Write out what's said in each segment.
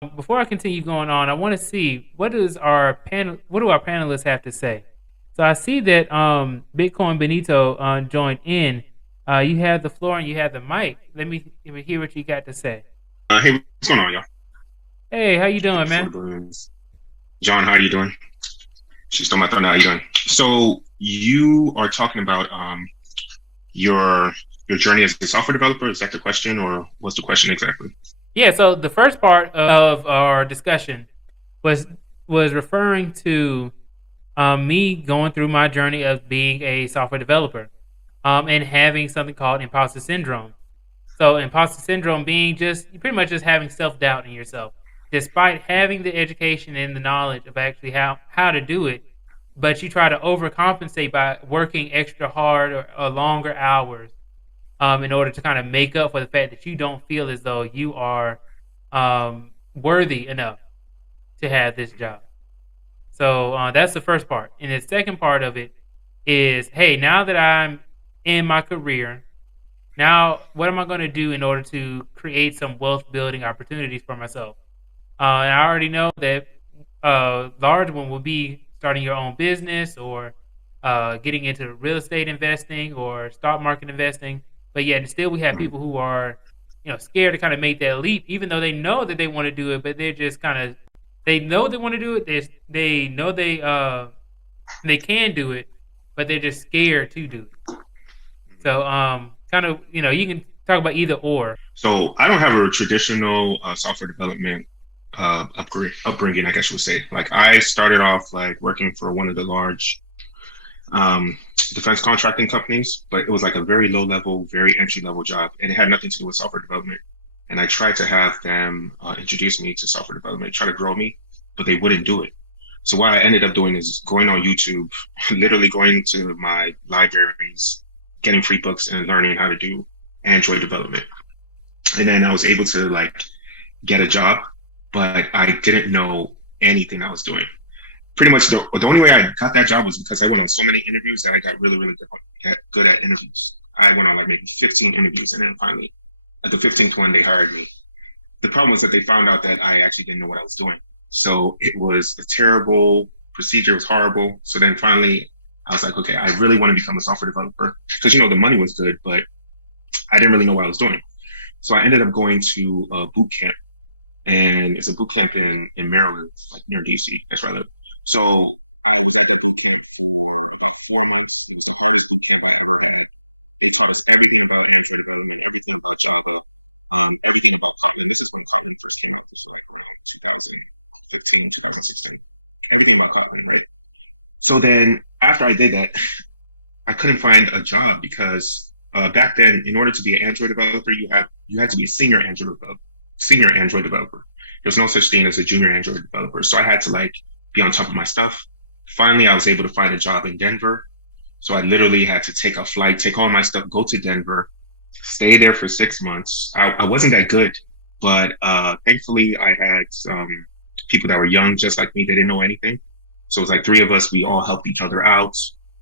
Before I continue going on, I want to see what do our panelists have to say. So I see that Bitcoin Benito joined in. You have the floor and you have the mic. Let me hear what you got to say. Hey, what's going on, y'all? Hey, how you doing, For man? the balloons. John, how are you doing? She stole my thunder. How you doing? So you are talking about your journey as a software developer. Is that the question, or what's the question exactly? Yeah. So the first part of our discussion was was referring to me going through my journey of being a software developer, and having something called imposter syndrome. So imposter syndrome being just pretty much just having self doubt in yourself, despite having the education and the knowledge of actually how to do it, but you try to overcompensate by working extra hard or longer hours, in order to kind of make up for the fact that you don't feel as though you are worthy enough to have this job. So that's the first part. And the second part of it is, hey, now that I'm in my career, now what am I going to do in order to create some wealth building opportunities for myself? And I already know that large one will be starting your own business, or getting into real estate investing or stock market investing. But yet still we have Mhm. people who are, scared to kind of make that leap, even though they know that they want to do it, but they're just kind of, they know they want to do it. They know they can do it, but they're just scared to do it. So kind of, you can talk about either or. So I don't have a traditional software development upbringing, I guess you would say. Like I started off like working for one of the large um, defense contracting companies, but it was like a very low level, very entry level job, and it had nothing to do with software development. And I tried to have them introduce me to software development, try to grow me, but they wouldn't do it. So what I ended up doing is going on YouTube, literally going to my libraries, getting free books, and learning how to do Android development. And then I was able to like get a job, but I didn't know anything I was doing. Pretty much the only way I got that job was because I went on so many interviews that I got really, really good at interviews. I went on like maybe 15 interviews, and then finally at the 15th one, they hired me. The problem was that they found out that I actually didn't know what I was doing. So it was a terrible procedure. It was horrible. So then finally, I was like, okay, I really want to become a software developer because the money was good, but I didn't really know what I was doing. So I ended up going to a boot camp, and it's a boot camp in Maryland, like near DC. That's where I live. So I was at this boot camp for 4 months. It was the longest boot camp I ever had. They taught us everything about Android development, everything about Java, everything about Kotlin. This is when Kotlin first came out, this was like 2015, 2016. Everything about Kotlin, right? So then after I did that, I couldn't find a job because back then, in order to be an Android developer, you had to be a senior Android developer. There's no such thing as a junior Android developer. So I had to like be on top of my stuff. Finally, I was able to find a job in Denver. So I literally had to take a flight, take all my stuff, go to Denver, stay there for 6 months. I wasn't that good, but thankfully I had some people that were young, just like me. They didn't know anything. So it was like three of us. We all helped each other out.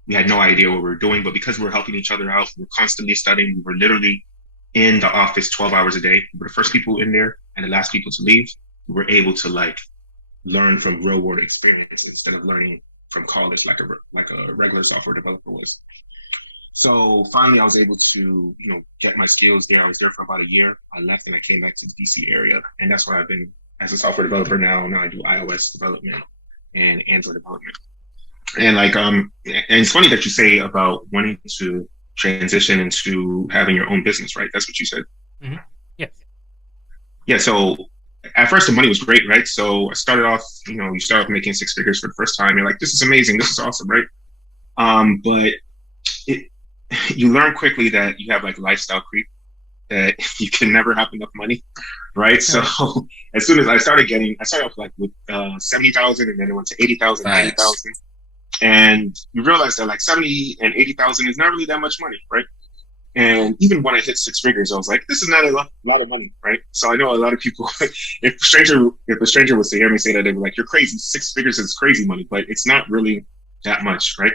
We had no idea what we were doing, but because we were helping each other out, we were constantly studying. We were literally in the office 12 hours a day. We were the first people in there and the last people to leave. We were able to like learn from real world experience instead of learning from college like a regular software developer was. So finally, I was able to, get my skills there. I was there for about a year. I left and I came back to the DC area, and that's where I've been as a software developer now. Now I do iOS development and Android development. And like, and it's funny that you say about wanting to transition into having your own business, right? That's what you said. Mm-hmm. Yes. Yeah. So at first the money was great, right? So I started off, you start off making six figures for the first time. You're like, this is amazing. This is awesome, right? But it, you learn quickly that you have like lifestyle creep, that you can never have enough money, right? So Right. as soon as I started off like with 70,000, and then it went to 80,000, Facts. 90,000, and you realize that like 70 and 80,000 is not really that much money, right? And even when I hit six figures, I was like, this is not a lot of money, right? So I know a lot of people, if a stranger was to hear me say that, they were like, you're crazy. Six figures is crazy money, but it's not really that much, right?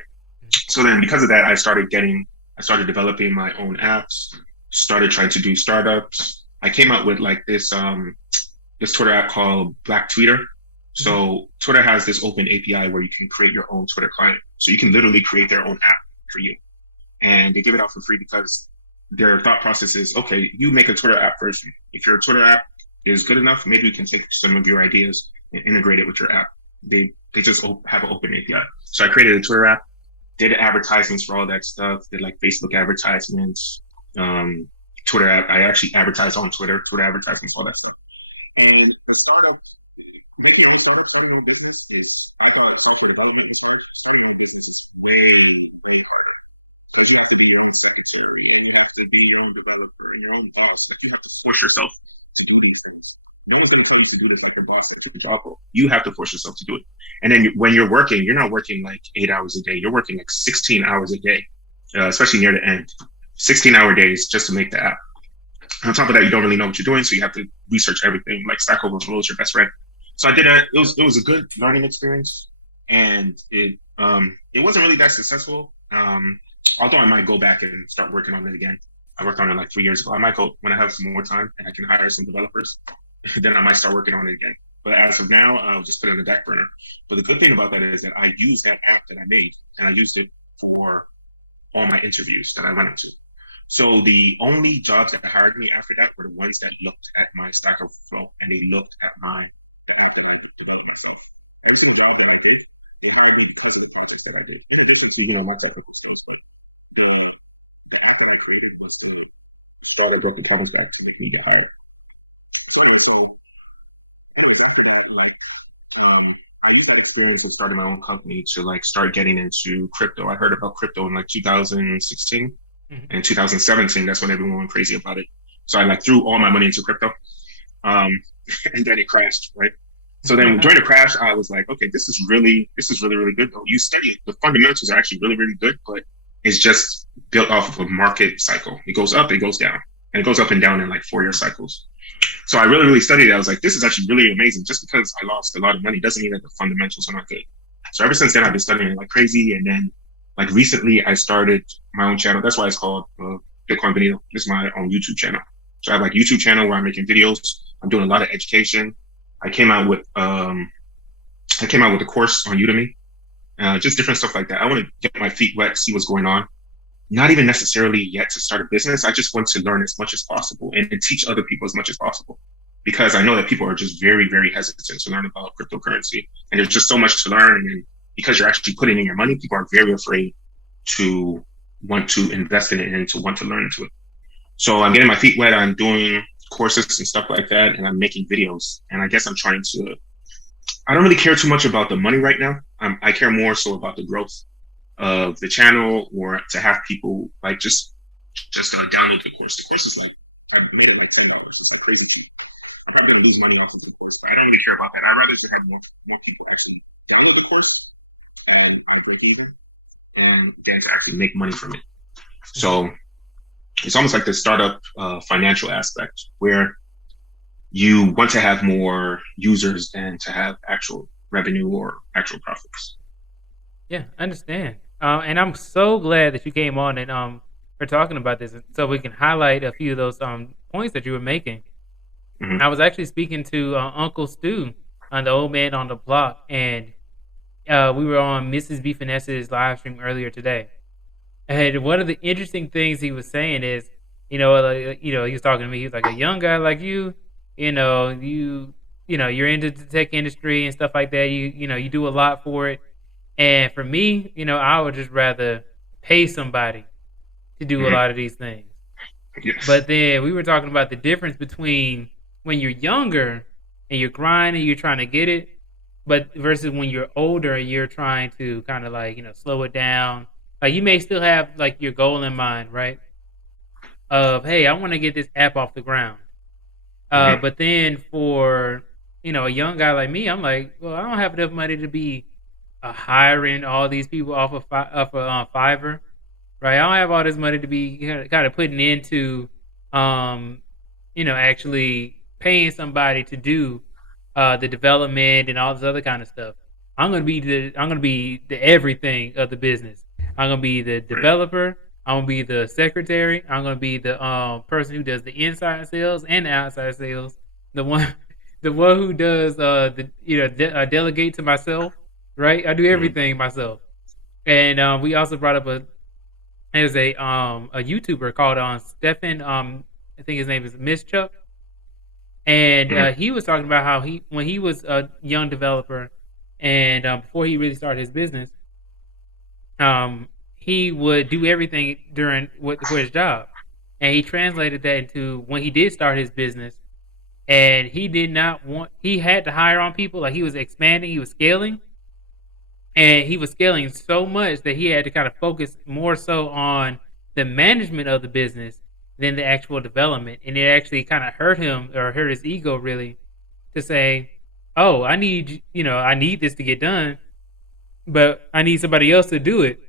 So then because of that, I started developing my own apps, started trying to do startups. I came out with like this this Twitter app called Black Twitter. Mm-hmm. So Twitter has this open API where you can create your own Twitter client. So you can literally create their own app for you. And they give it out for free because their thought process is, okay, you make a Twitter app version. If your Twitter app is good enough, maybe we can take some of your ideas and integrate it with your app. They just have an open API. So I created a Twitter app, did advertisements for all that stuff, did like Facebook advertisements, Twitter app. I actually advertised on Twitter advertisements, all that stuff. And the startup, making your own startup, starting your own business is, I thought software development is hard. Starting a business is way harder. Because you have to be your own secretary, and you have to be your own developer and your own boss. Like you have to force yourself to do these things. No one's going to tell you to do this like your boss that took the job. You have to force yourself to do it. And then when you're working, you're not working like 8 hours a day. You're working like 16 hours a day, especially near the end. 16-hour days just to make the app. On top of that, you don't really know what you're doing, so you have to research everything. Like Stack Overflow is your best friend. So I did that. It was a good learning experience, and it wasn't really that successful. Although I might go back and start working on it again. I worked on it like 3 years ago. I might go when I have some more time and I can hire some developers. Then I might start working on it again. But as of now, I'll just put it on the back burner. But the good thing about that is that I used that app that I made, and I used it for all my interviews that I went into. So the only jobs that hired me after that were the ones that looked at my Stack Overflow and they looked at the app that I developed myself. Every single job that I did, they hired me because of the projects that I did. In addition to my technical skills, but the app that I created was the straw that broke the camel's back to make me get hired. Okay, so after that, like, I used that experience with starting my own company to like start getting into crypto. I heard about crypto in like 2016 and 2017. That's when everyone went crazy about it. So I like threw all my money into crypto, and then it crashed, right? So then during the crash, I was like, okay, this is really good though. You study it. The fundamentals are actually really, really good, but it's just built off of a market cycle. It goes up, it goes down, and it goes up and down in like 4-year cycles. So I really studied it. I was like, this is actually really amazing. Just because I lost a lot of money doesn't mean that the fundamentals are not good. So ever since then, I've been studying it like crazy. And then like recently, I started my own channel. That's why it's called Bitcoin Video. This is my own YouTube channel. So I have like YouTube channel where I'm making videos. I'm doing a lot of education. I came out with a course on Udemy, just different stuff like that. I want to get my feet wet, see what's going on. Not even necessarily yet to start a business. I just want to learn as much as possible and teach other people as much as possible, because I know that people are just very, very hesitant to learn about cryptocurrency, and there's just so much to learn. And because you're actually putting in your money, people are very afraid to want to invest in it and to want to learn into it. So I'm getting my feet wet. I'm doing courses and stuff like that, and I'm making videos. And I guess I don't really care too much about the money right now. I care more so about the growth of the channel, or to have people like just download the course. The course is like, I made it like $10. It's like crazy cheap. I'm probably gonna lose money off of the course, but I don't really care about that. I'd rather just have more people actually download the course and I'm good even, and then to actually make money from it. So it's almost like the startup financial aspect, where you want to have more users than to have actual revenue or actual profits. Yeah, I understand. And I'm so glad that you came on and we're talking about this, so we can highlight a few of those points that you were making. I was actually speaking to Uncle Stu, the old man on the block, and we were on Mrs. B Finesse's live stream earlier today. And one of the interesting things he was saying is, he was talking to me. He was like, a young guy like you, you're into the tech industry and stuff like that. You do a lot for it. And for me, I would just rather pay somebody to do a lot of these things. Yes. But then we were talking about the difference between when you're younger and you're grinding, you're trying to get it, but versus when you're older and you're trying to kind of like, slow it down. Like you may still have like your goal in mind, right? Of, hey, I want to get this app off the ground. But then for, a young guy like me, I'm like, well, I don't have enough money to be hiring all these people off of Fiverr, right? I don't have all this money to be kind of putting into, actually paying somebody to do the development and all this other kind of stuff. I'm gonna be the everything of the business. I'm gonna be the developer. I'm gonna be the secretary. I'm gonna be the person who does the inside sales and the outside sales. The the one who does delegate to myself, right? I do everything myself. And we also brought up there's a YouTuber called Stefan, I think his name is Miss and he was talking about how when he was a young developer and before he really started his business, he would do everything for his job, and he translated that into when he did start his business, and he had to hire on people, like he was expanding, he was scaling, and he was scaling so much that he had to kind of focus more so on the management of the business than the actual development, and it actually kind of hurt him or hurt his ego really to say, oh, I need this to get done, but I need somebody else to do it.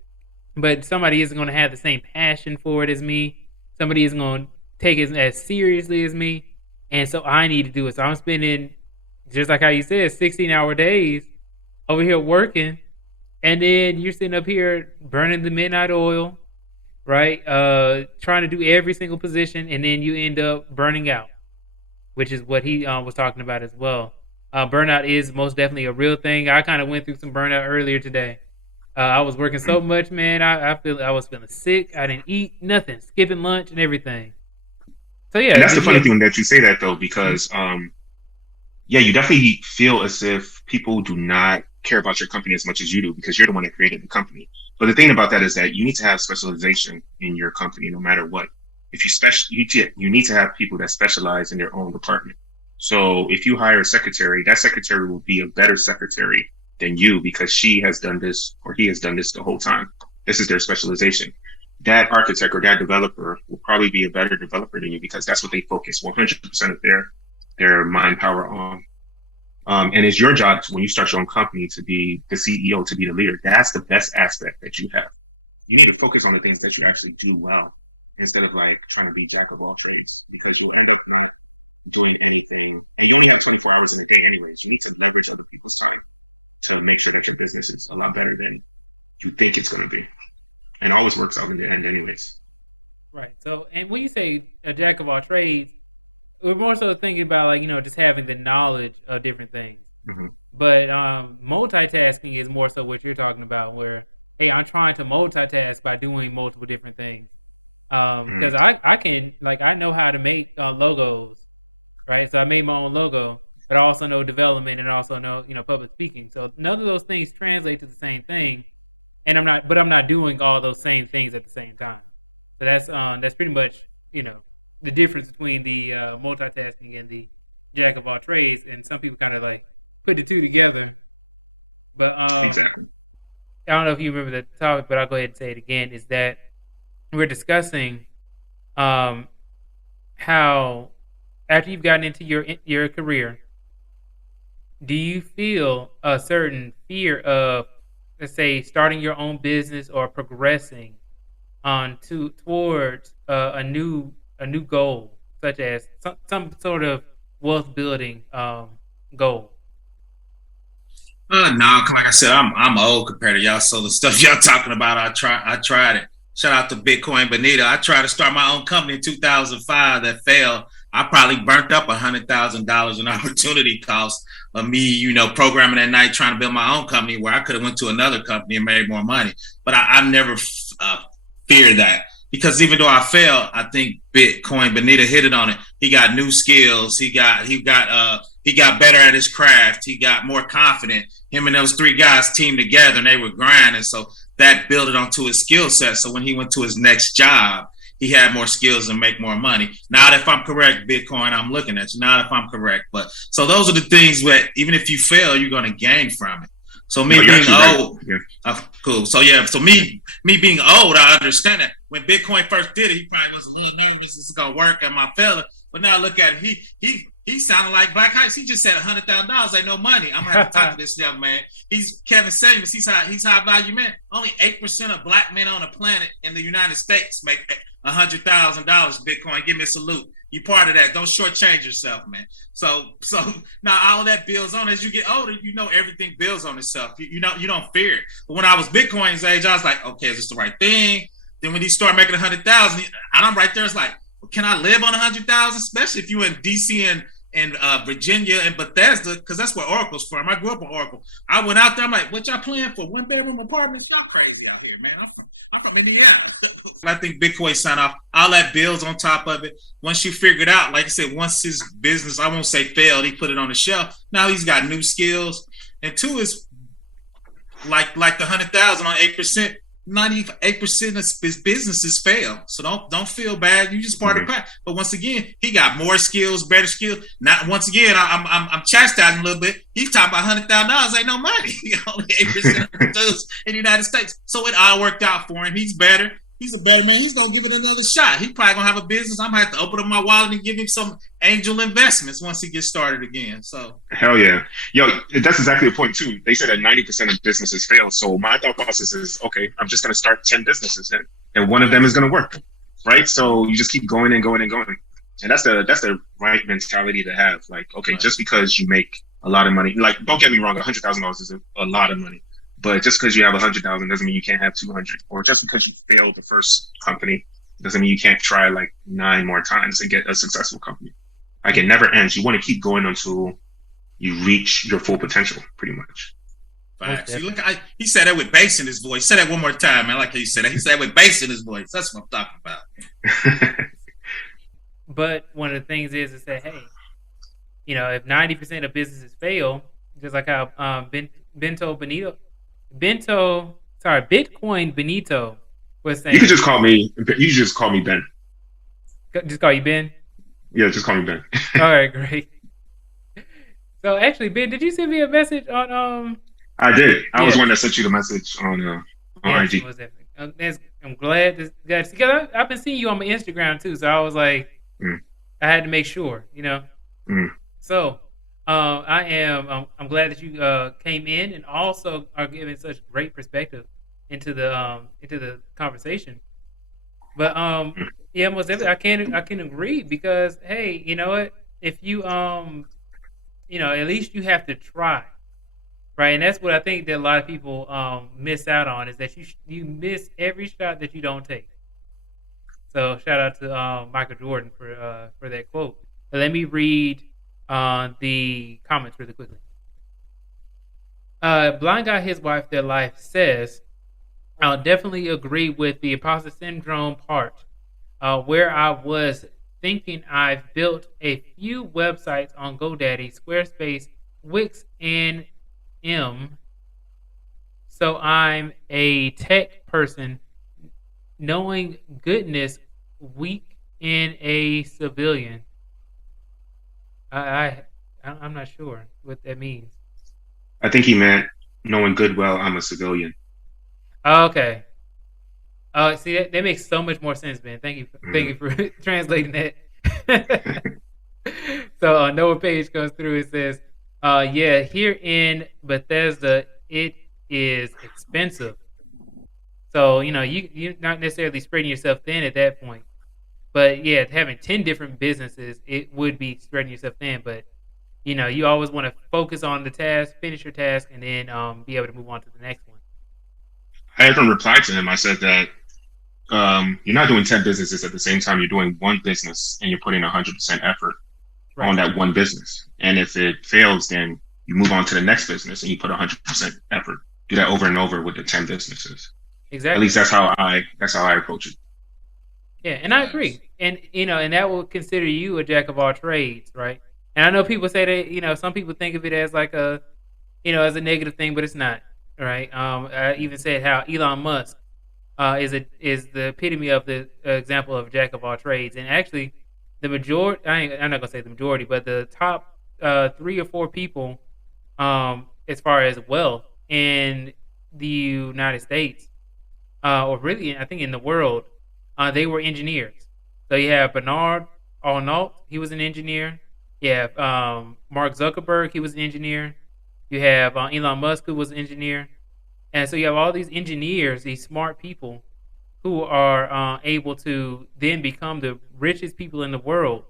But somebody isn't going to have the same passion for it as me. Somebody isn't going to take it as seriously as me. And so I need to do it. So I'm spending, just like how you said, 16-hour days over here working. And then you're sitting up here burning the midnight oil, right? Trying to do every single position. And then you end up burning out, which is what he was talking about as well. Burnout is most definitely a real thing. I kind of went through some burnout earlier today. I was working so much, man. I was feeling sick. I didn't eat nothing, skipping lunch and everything. So yeah, and that's the funny thing that you say that though, because you definitely feel as if people do not care about your company as much as you do because you're the one that created the company. But the thing about that is that you need to have specialization in your company, no matter what. If you need to have people that specialize in their own department. So if you hire a secretary, that secretary will be a better secretary than you because she has done this or he has done this the whole time. This is their specialization. That architect or that developer will probably be a better developer than you because that's what they focus 100% of their mind power on. And it's your job when you start your own company to be the CEO, to be the leader. That's the best aspect that you have. You need to focus on the things that you actually do well instead of like trying to be jack of all trades because you'll end up not doing anything. And you only have 24 hours in a day anyways. You need to leverage other people's time to make sure that your business is a lot better than you think it's going to be. And it always works out in the end anyways. Right. So, and when you say a jack of all trades, we're more so thinking about just having the knowledge of different things. Mm-hmm. But multitasking is more so what you're talking about, where hey, I'm trying to multitask by doing multiple different things. Because I can I know how to make logos, right? So I made my own logo, but I also know development and also know public speaking. So none of those things translate to the same thing, and I'm not doing all those same things at the same time. So that's pretty much the difference between the multitasking and the jack of all trades, and some people kind of put the two together. But exactly. I don't know if you remember the topic, but I'll go ahead and say it again. Is that we're discussing how after you've gotten into your career, do you feel a certain fear of, let's say, starting your own business or progressing towards a new goal, such as some sort of wealth building goal? No, like I said, I'm old compared to y'all. So the stuff y'all talking about, I tried it. Shout out to 𝘕𝘰𝘯𝘦. I tried to start my own company in 2005 that failed. I probably burnt up $100,000 in opportunity cost of me, programming at night trying to build my own company where I could have went to another company and made more money. But I never feared that because even though I failed, I think 𝘕𝘰𝘯𝘦 hit it on it. He got new skills. He got better at his craft. He got more confident. Him and those three guys teamed together and they were grinding. So that built it onto his skill set. So when he went to his next job, he had more skills and make more money. Not if I'm correct, Bitcoin, I'm looking at you. Not if I'm correct. But so those are the things that even if you fail, you're going to gain from it. So me being old, cool. So yeah, so me being old, I understand that. When Bitcoin first did it, he probably was a little nervous. This is going to work at my fella. But now look at it. He sounded like Black Heights. He just said $100,000 ain't no money. I'm gonna have to talk to this young man. He's Kevin Samuels. He's high value man. Only 8% of black men on the planet in the United States make $100,000 Bitcoin. Give me a salute. You part of that. Don't shortchange yourself, man. So now all that builds on. As you get older, everything builds on itself. You don't fear it. But when I was Bitcoin's age, I was like, okay, is this the right thing? Then when he started making $100,000, and I'm right there, it's like, can I live on $100,000? Especially if you in DC in Virginia and Bethesda, because that's where Oracle's from. I grew up in Oracle. I went out there. I'm like, what y'all playing for? 1-bedroom apartments? Y'all crazy out here, man. I'm from Indiana. I think Bitcoin signed off. All that bills on top of it. Once you figured out, like I said, once his business, I won't say failed, he put it on the shelf. Now he's got new skills. And two is like the 100,000 on 8%. 98% of his businesses fail. So don't feel bad. You just part of the pack. But once again, he got more skills, better skills. Not once again, I'm chastising a little bit. He's talking about $100,000 ain't no money. Only 8% of those in the United States. So it all worked out for him. He's better. He's a better man. He's gonna give it another shot. He's probably gonna have a business. I'm gonna have to open up my wallet and give him some angel investments once he gets started again. So hell yeah, yo, that's exactly the point too. They said that 90% of businesses fail. So my thought process is, okay, I'm just gonna start 10 businesses, and one of them is gonna work, right? So you just keep going and going and going, and that's the right mentality to have. Like, okay, just because you make a lot of money, like, don't get me wrong, $100,000 is a lot of money. But just because you have 100,000 doesn't mean you can't have 200. Or just because you failed the first company doesn't mean you can't try like 9 more times and get a successful company. Like, it never ends. You want to keep going until you reach your full potential, pretty much. Facts. He said that with bass in his voice. Say that one more time, man. I like how you said that. He said that with bass in his voice. That's what I'm talking about. But one of the things is that, hey, you know, if 90% of businesses fail, just like how Bitcoin Benito was saying. You can just call me. You just call me Ben. Just call you Ben. Yeah, just call me Ben. All right, great. So actually, Ben, did you send me a message on? I did. I was one that sent you the message on IG. I'm glad because I've been seeing you on my Instagram too. So I was like, I had to make sure, you know. So. I'm glad that you came in and also are giving such great perspective into the conversation. But yeah, most definitely, I can agree because, hey, you know what? If you you know, at least you have to try, right? And that's what I think that a lot of people miss out on is that you miss every shot that you don't take. So shout out to Michael Jordan for that quote. But let me read the comments really quickly. Blind Guy, His Wife, Their Life says, I'll definitely agree with the imposter syndrome part, where I was thinking I've built a few websites on GoDaddy, Squarespace, Wix, and so I'm a tech person, knowing goodness, weak in a civilian. I'm not sure what that means. I think he meant knowing good well I'm a civilian. Okay. See that makes so much more sense, Ben. Thank you for translating that. So Noah Page comes through and says, yeah, here in Bethesda it is expensive. So, you know, you're not necessarily spreading yourself thin at that point. But yeah, having 10 different businesses, it would be spreading yourself thin. But you know, you always want to focus on the task, finish your task, and then be able to move on to the next one. I even replied to him. I said that you're not doing 10 businesses at the same time. You're doing one business, and you're putting 100% effort on that one business. And if it fails, then you move on to the next business, and you put 100% effort. Do that over and over with the 10 businesses. Exactly. At least that's how I approach it. Yeah, and I agree. And you know, and that will consider you a jack of all trades, right? And I know people say that, you know, some people think of it as like a, you know, as a negative thing, but it's not, right? I even said how Elon Musk is the epitome of the example of a jack of all trades. And actually, the majority, I'm not gonna say the majority, but the top 3 or 4 people, as far as wealth in the United States, or really, I think in the world. They were engineers. So you have Bernard Arnault, he was an engineer. You have Mark Zuckerberg, he was an engineer. You have Elon Musk, who was an engineer. And so you have all these engineers, these smart people, who are able to then become the richest people in the world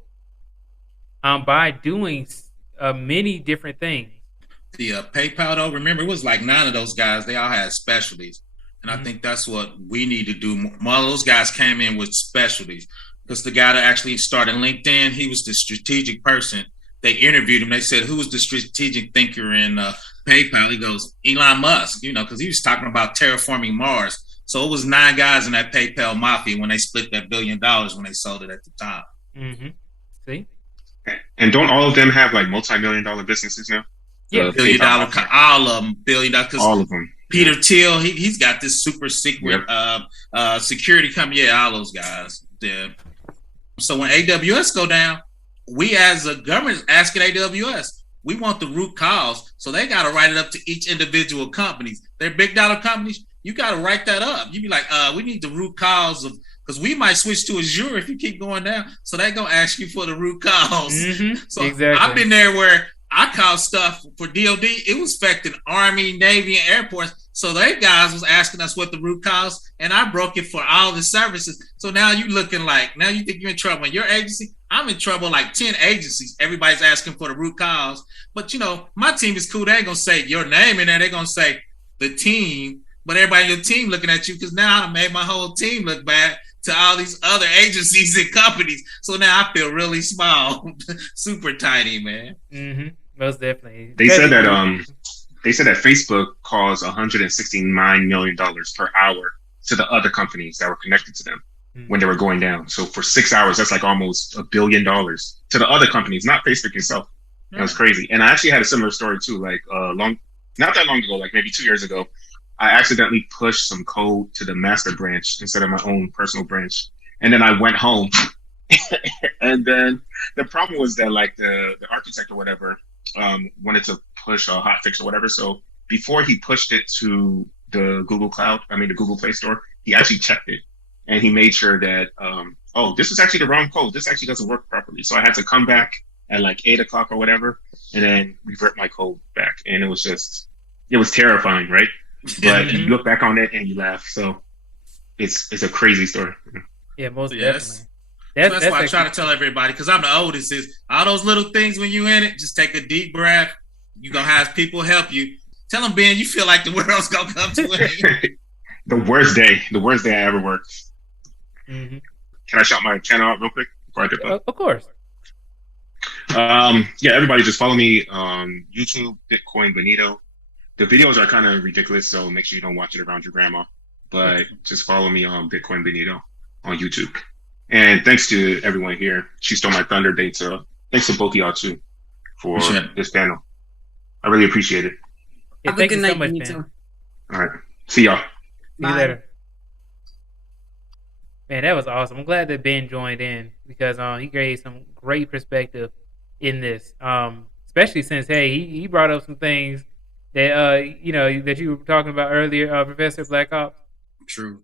by doing many different things. The PayPal, though, remember, it was like 9 of those guys. They all had specialties. And I think that's what we need to do. More of those guys came in with specialties because the guy that actually started LinkedIn, he was the strategic person they interviewed him. They said, "Who's the strategic thinker in PayPal?" He goes, "Elon Musk." Because he was talking about terraforming Mars. So it was 9 guys in that PayPal mafia when they split that $1 billion when they sold it at the top. Mm-hmm. See? And don't all of them have like multi-million-dollar businesses now? Yeah, $1 billion, all of them, $1 billion. All of them. Peter Thiel, he's got this super secret security company. Yeah, all those guys. Yeah. So when AWS go down, we as a government asking AWS, we want the root cause. So they got to write it up to each individual companies. They're big dollar companies. You got to write that up. You be like, we need the root cause of, because we might switch to Azure if you keep going down. So they gonna ask you for the root cause. Mm-hmm. So exactly. I've been there where I called stuff for DOD. It was affecting Army, Navy, and airports. So they guys was asking us what the root cause, and I broke it for all the services. So now you looking like, now you think you're in trouble in your agency. I'm in trouble like 10 agencies. Everybody's asking for the root cause. But my team is cool. They ain't gonna say your name in there. They're gonna say the team. But everybody in your team looking at you because now I made my whole team look bad to all these other agencies and companies. So now I feel really small, super tiny, man. Mm-hmm. Most definitely. They said that Facebook caused $169 million per hour to the other companies that were connected to them when they were going down. So for 6 hours, that's like almost $1 billion to the other companies, not Facebook itself. That was crazy. And I actually had a similar story too, like not that long ago, like maybe 2 years ago. I accidentally pushed some code to the master branch instead of my own personal branch. And then I went home. And then the problem was that like the architect or whatever wanted to push a hotfix or whatever. So before he pushed it to the Google Play Store, he actually checked it. And he made sure that, this is actually the wrong code. This actually doesn't work properly. So I had to come back at like 8 o'clock or whatever, and then revert my code back. And it was terrifying, right? But you look back on it and you laugh. So it's a crazy story. Yeah, most definitely. That's why I try to tell everybody, because I'm the oldest, is all those little things when you in it, just take a deep breath. You're going to have people help you. Tell them, Ben, you feel like the world's going to come to an end. The worst day I ever worked. Mm-hmm. Can I shout my channel out real quick before I get that? Of course. Everybody just follow me on YouTube, 𝘕𝘰𝘯𝘦. The videos are kind of ridiculous, so make sure you don't watch it around your grandma. But just follow me on 𝘕𝘰𝘯𝘦 on YouTube. And thanks to everyone here. She stole my thunder, Data. Thanks to both of y'all too for this panel. I really appreciate it. Yeah, thank you so much, Ben. All right. See y'all. See you later. Man, that was awesome. I'm glad that Ben joined in because he gave some great perspective in this. Especially since he brought up some things that that you were talking about earlier, Professor Black Ops. True.